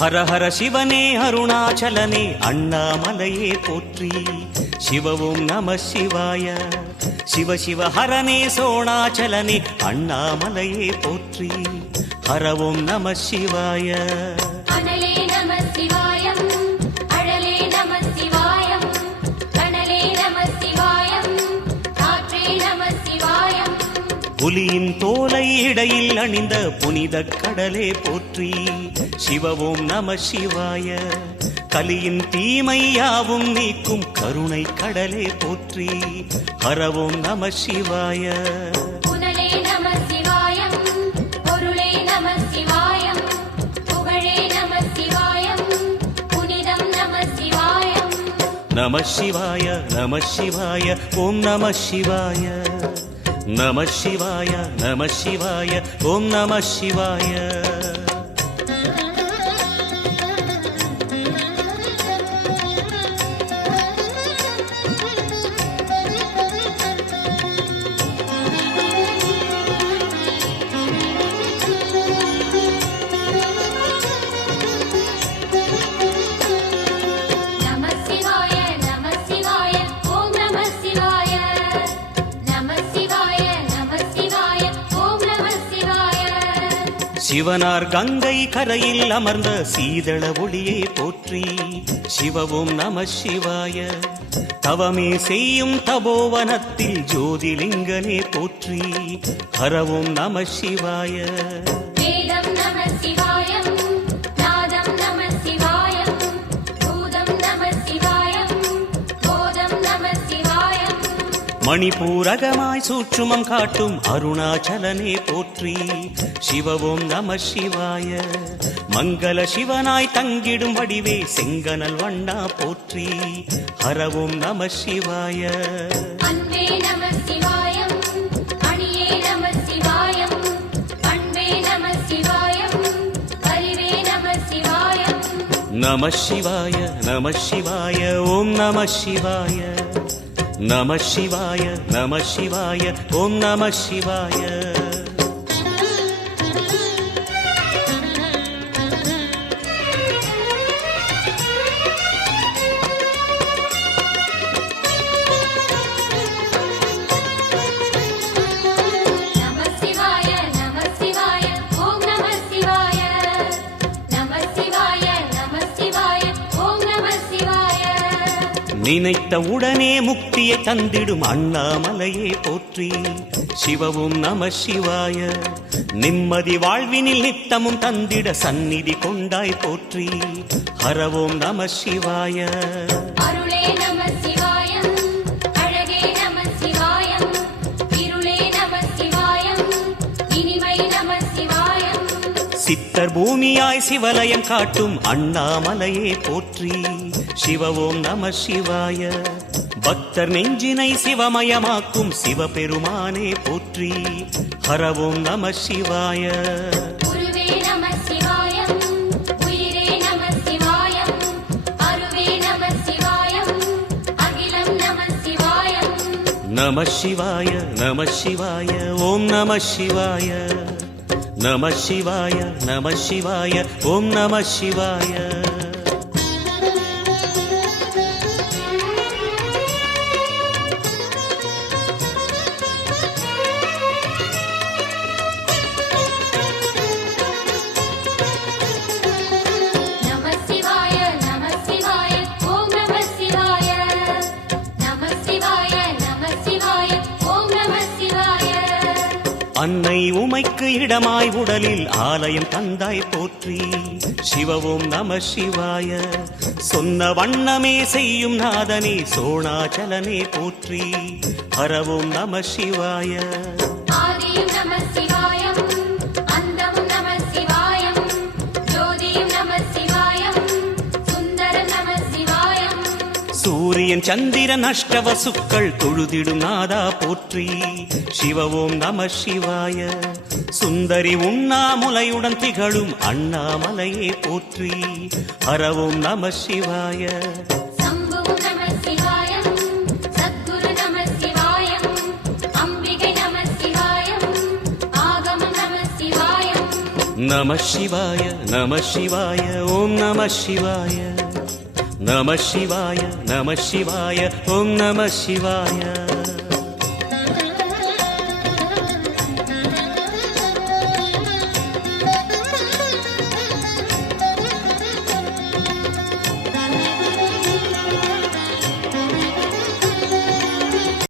ஹர ஹர சிவனே அருணாச்சலனே அண்ணாமலையே போற்றி. சிவவும் நம சிவாய. சிவ சிவ ஹரனே சோணாச்சலனே அண்ணாமலையே போற்றி. ஹரவும் நம சிவாய. அனலே நம சிவாயம், அழலே நம சிவாயம், கனலே நம சிவாயம், காற்றே நம சிவாயம். புலியின் தோலை இடையில் அணிந்த புனித கடலே போற்றி. சிவவும் நம சிவாய. கலியின் தீமையாவும் நீக்கும் கருணை கடலே போற்றி. ஹரவும் நம சிவாய. புனலே நம சிவாயம், பொருளே நம சிவாயம், புகழே நம சிவாயம், புனிதம் நம சிவாயம். நம சிவாய நம சிவாய ஓம் நம சிவாய. நம சிவாய நம சிவாய ஓம் நம சிவாய. சிவனார் கங்கை கரையில் அமர்ந்த சீதள ஒளியே போற்றி. சிவவும் நம சிவாய. தவமே செய்யும் தபோவனத்தில் ஜோதிலிங்கனே போற்றி. ஹரவும் நம சிவாய. வேதம் நம சிவாயம், நாதம் நம சிவாயம், பூதம் நம சிவாயம், போதம் நம சிவாயம். மணிபூரகமாய் சூட்சுமம் காட்டும் அருணாச்சலனே போற்றி. சிவவும் நம சிவாய. மங்கள சிவனாய் தங்கிடும் வடிவே செங்கனல் வண்ணா போற்றி. ஹரவும் நம சிவாய. அன்பே நம சிவாயம், அணியே நம சிவாயம், பண்பே நம சிவாயம், அறிவே நம சிவாயம். நம சிவாய நம சிவாய ஓம் நம சிவாய. நம சிவாய நம சிவாய ஓம் நம சிவாய. நினைத்த உடனே முக்தியை தந்திடும் அண்ணாமலையே போற்றி. சிவவும் நம சிவாய. நிம்மதி வாழ்வினில் நித்தமும் தந்திட சந்நிதி கொண்டாய் போற்றி. ஹரவோம் நம சிவாய. அருளே நம சிவாயம், அழகே நம சிவாயம், இருளே நம சிவாயம், இனிமை நம சிவாயம். சித்தர் பூமியாய் சிவலயம் காட்டும் அண்ணாமலையே போற்றி. சிவவோம் நம சிவாய. பக்தர் நெஞ்சினை சிவமயமாக்கும் சிவபெருமானே போற்றி. ஹரவோம் நம சிவாய. குருவே நம சிவாயம், உயிரே நம சிவாயம், அருவே நம சிவாயம், அகிலம் நம சிவாயம். நம சிவாய நம சிவாய ஓம் நம சிவாய. நம சிவாய நம சிவாய ஓம் நம சிவாய. அன்னை உமைக்கு இடமாய் உடலில் ஆலயம் தந்தாய் போற்றி. சிவவோம் நம சிவாய. சொன்ன வண்ணமே செய்யும் நாதனே சோணாச்சலனே போற்றி. ஹரவோம் நம சிவாய. ஆதியும் நம சிவாயம், அந்தமும் நம சிவாயம், ஜோதியும் நம சிவாயம், சுந்தரம் நம சிவாயம். சூரியன் சந்திரன் அஷ்டவசுக்கள் தொழுதிடும் நாதா போற்றி. சிவவோம் நம சிவாய. சுந்தரி உண்ணாமுலையுடன் திகழும் அண்ணாமலையே போற்றி. ஹரவோம் நம சிவாய. சம்புவும் நம சிவாயம், சத்குரு நம சிவாயம், அம்பிகை நம சிவாயம், ஆகமம் நம சிவாயம். நம சிவாய நம சிவாய ஓம் நம சிவாய நம சிவாய நம சிவாய ஓம் நம சிவாய